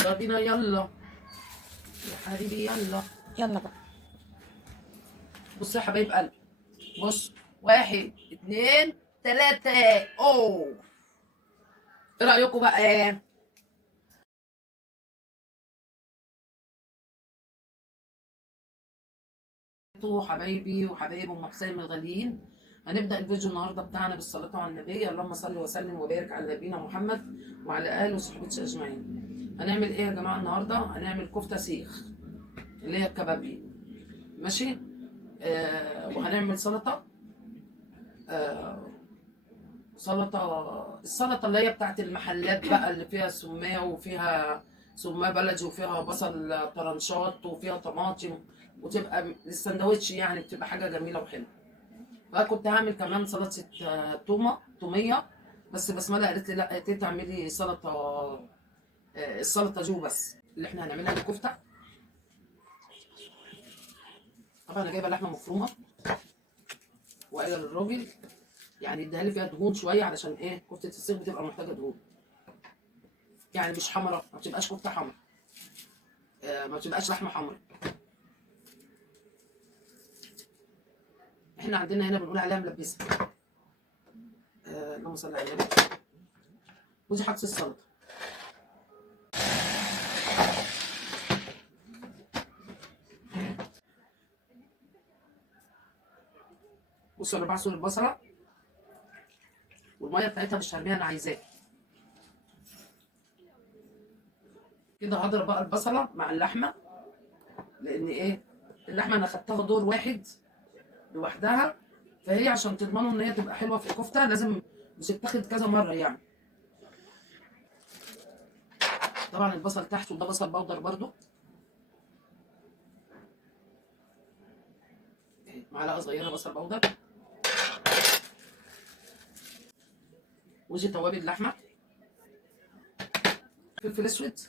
يلا بينا يلا يا حبيبي يلا. يلا بقى. بصوا يا حبايب قلبي، بص، 1 2 3. اوه، ايه رايكم بقى؟ انتوا حبايبي وحبايب ام حسين الغاليين، هنبدا الفيديو النهارده بتاعنا بالصلاه على النبي. اللهم صل وسلم وبارك على نبينا محمد وعلى اله وصحبه اجمعين. هنعمل ايه يا جماعه النهارده؟ هنعمل كفته سيخ اللي هي الكبابي، ماشي. وهنعمل سلطه. آه السلطه اللي هي بتاعت المحلات بقى، اللي فيها سميه وفيها سميه بلدي وفيها بصل طرنشات وفيها طماطم، وتبقى للسندوتش يعني، بتبقى حاجه جميله وحلوه. وكنت هعمل كمان سلطه توميه، بس بسمله قالت لي لا، تعملي سلطه السلطه دي وبس. اللي احنا هنعملها الكفته. طبعا انا جايبه لحمه مفرومه وقايله للراجل يعني اديها لي فيها دهون شويه، علشان ايه؟ كفته السيخ بتبقى محتاجه دهون، يعني مش حمرا، ما بتبقاش كفته حمرا، ما بتبقاش لحمه حمرا. احنا عندنا هنا بنقول عليها ملبسه. اللهم صل على النبي. ودي حبس السلطه. بصوا انا بعصر البصله والميه بتاعتها مش هرميها، انا عايزاها كده. هضرب بقى البصله مع اللحمه، لان ايه؟ اللحمه انا خدتها دور واحد لوحدها، فهي عشان تضمنوا ان هي تبقى حلوه في الكفته لازم بتتاخد كذا مره يعني. طبعا البصل تحت، وده بصل بودر برضو، معلقه صغيره بصل بودر. ودي توابل اللحمه، فلفل اسود،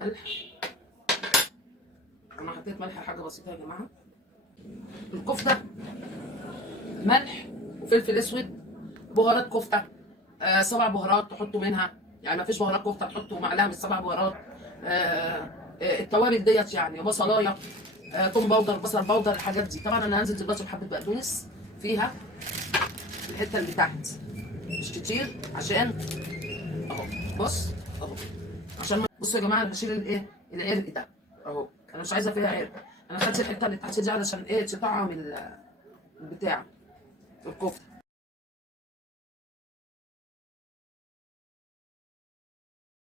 ملح. انا حطيت ملح حاجه بسيطه يا جماعه. الكفته ملح وفلفل اسود، بهارات كفته 7 بهارات تحطوا منها، يعني ما فيش بهارات كفته تحطوا معلقه من 7 بهارات. التوابل ديت يعني بصلايه، توم باودر، بصل باودر، الحاجات دي. طبعا انا هنزل دلوقتي بحبه بقدونس فيها الحته اللي تحت، مش كتير، عشان اهو، بص اهو، عشان بصوا يا جماعه، انا بشيل الايه؟ العرق ده اهو، انا مش عايزه فيها عرق. انا خدت الحته اللي تحت دي علشان ايه؟ تطعم البتاع الكفته.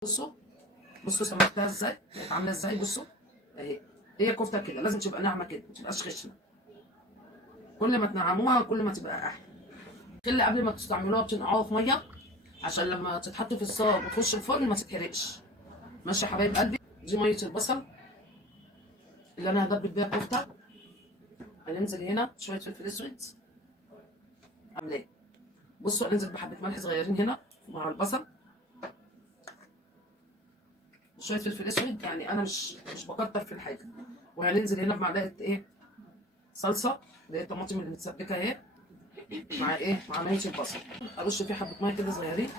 بصوا بصوا سمكتها ازاي؟ بقت عامله ازاي؟ بصوا اهي. هي كفته كده لازم تبقى ناعمه كده، ما تبقاش خشنه. كل ما تنعموها كل ما تبقى احلى. خلي قبل ما تستعملوها بتنقعوها في ميه، عشان لما تتحط في الصاج وتخش الفرن ما تتحرقش. ماشي يا حبايب قلبي. دي ميه البصل اللي انا هدبل بيها الكفته. هننزل هنا شويه فلفل اسود، عامله ايه؟ بصوا هننزل بحبه ملح صغيرين هنا مع البصل، شويه فلفل اسود، يعني انا مش بكتر في الحاجه. وهننزل هنا بمعلقه ايه؟ صلصه، اللي هي الطماطم اللي متسبكه اهي، مع ايه؟ مع ميه البصل. ارش فيه حبه ميه كده صغيرين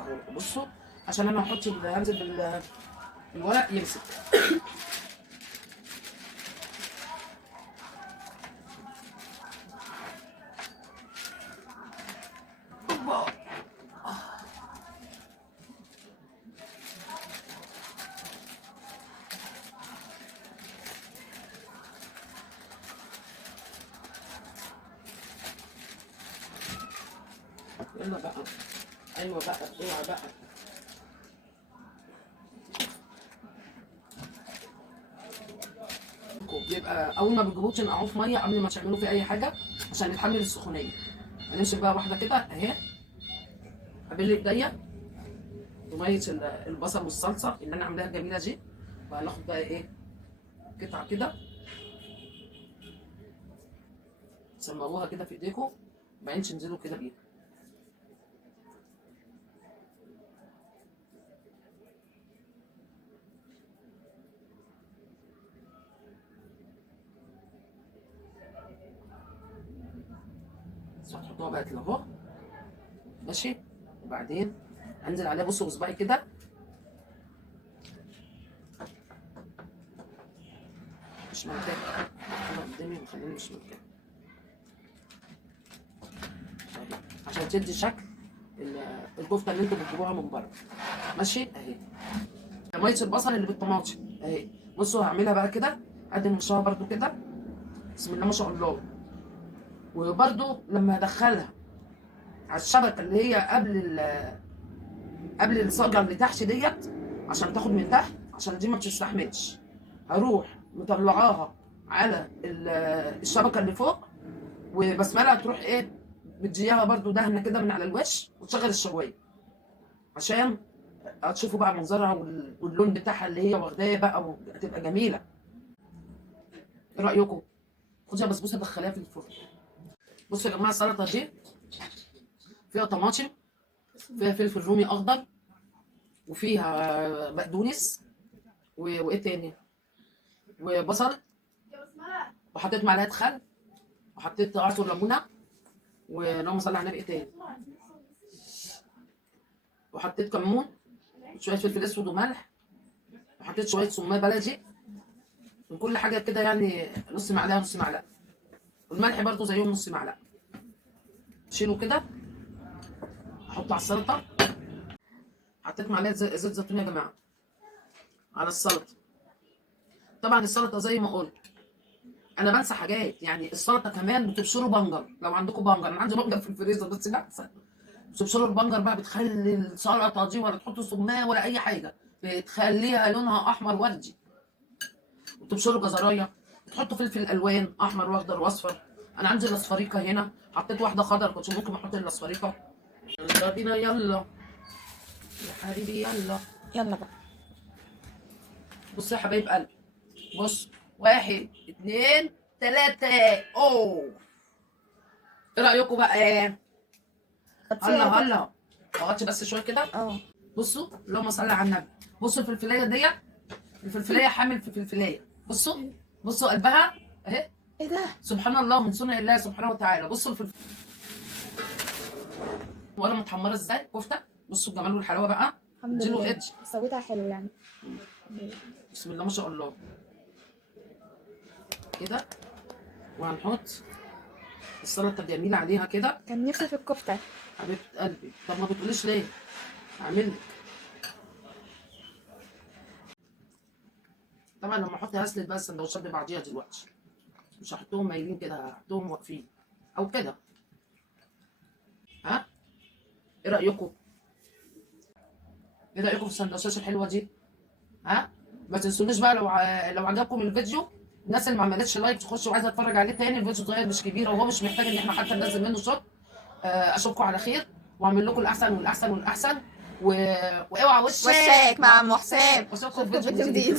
اهو. بصوا عشان انا هحط هنزل بالورق يمسك. اوبا. يلا بقى، ايوه بقى، اوعى بقى. بيبقى اول ما بتجيبوه تنقعوه في ميه قبل ما تعملوا فيه اي حاجه، عشان يتحمل السخونيه. هنمسك بقى واحده كده اهي، قبل ايديا وميه البصل والصلصه اللي انا عاملاها الجميله دي. وهناخد بقى ايه؟ قطعه كده، تسمروها كده في ايديكم، وبعدين تنزلوا كده بيها. بس هتحطوها بقى كده اهو، ماشي. وبعدين انزل عليها، بصوا بصباعي كده، مش مكان انا قدامي مخليني مش مكان عشان تدي شكل الكفته اللي انتوا بتجيبوها من بره. ماشي اهي ميه البصل اللي بالطماطم اهي. بصوا هعملها بقى كده، ادي وشها برده كده، بسم الله ما شاء الله. وبرده لما هدخلها على الشبكه اللي هي قبل الصاجه اللي تحت ديت، عشان تاخد من تحت، عشان دي ما بتستحملش، هروح مطلعاها على الشبكه اللي فوق، وبسملها تروح ايه مديها برده دهنه كده من على الوش، وتشغل الشوايه عشان هتشوفوا بقى منظرها واللون بتاعها اللي هي واخداه بقى، وهتبقى جميله. ايه رايكم؟ خدي بسبوسه دخليها في الفرن. بصوا يا جماعه السلطه دي فيها طماطم، فيها فلفل رومي اخضر، وفيها بقدونس وايه تاني، وبصل، وحطيت معلقه خل، وحطيت عصير ليمونه، ولو صلي على النبي ايه تاني، وحطيت كمون، شويه فلفل اسود وملح، وحطيت شويه سماق بلدي، من كل حاجه كده يعني نص معلقه نص معلقه، والملح برضو زيهم نص معلقه. شيله كده، احطه على السلطه. حطيت معلقه زيت زيتون يا جماعه على السلطه. طبعا السلطه زي ما قلت انا بنسى حاجات، يعني السلطه كمان بتبشروا بنجر، لو عندكم بنجر، انا عندي بنجر في الفريزر بس لا، بتبشروا البنجر بقى، بتخلي السلطه دي ولا تحطوا سماق ولا اي حاجه، بتخليها لونها احمر وردي. وتبشروا جزرايه، تحطوا فلفل الوان احمر واخضر واصفر. انا عندي الاصفريقه هنا، حطيت واحده خضر، كنت ممكن احط الاصفريقه. يلا بينا يلا يا حبيبي يلا يلا بقى. بصوا يا حبايب قلبي، بص 1 2 3 اوه. ايه رايكم بقى؟ هلا هلا اقعدي بس شويه كده. بصوا اللهم صل على النبي. بصوا الفلفلايه ديت، الفلفلايه حامل في فلفلايه. بصوا قلبها اهي. ايه ده؟ سبحان الله من صنع الله سبحانه وتعالى. بصوا الفلفل ولا متحمره ازاي كفته. بصوا الجمال والحلاوه بقى. الحمد اديله لله ايدج. سويتها حلو يعني. بسم الله ما شاء الله كده. وهنحط السلطه الجميله عليها كده. كان نفسي في الكفته. حبيبه قلبي، طب ما بتقوليش ليه؟ هعمل لك. طبعا لما احط هسلت بقى السندوتشات ببعضيها دلوقتي، مش هحطهم مايلين كده، هحطهم واقفين او كده. ها ايه رايكم؟ ايه رايكم في السندوتشات الحلوه دي؟ ها ما تنسونيش بقى، لو عجبكم الفيديو، الناس اللي ما عملتش لايك تخش وعايزه تتفرج عليه تاني. الفيديو صغير مش كبير، وهو مش محتاج ان احنا حتى ننزل منه شوت. اشوفكم على خير، واعمل لكم الاحسن والاحسن والاحسن واوعى وشك مع ام حسام. واشوفكم في فيديو جديد.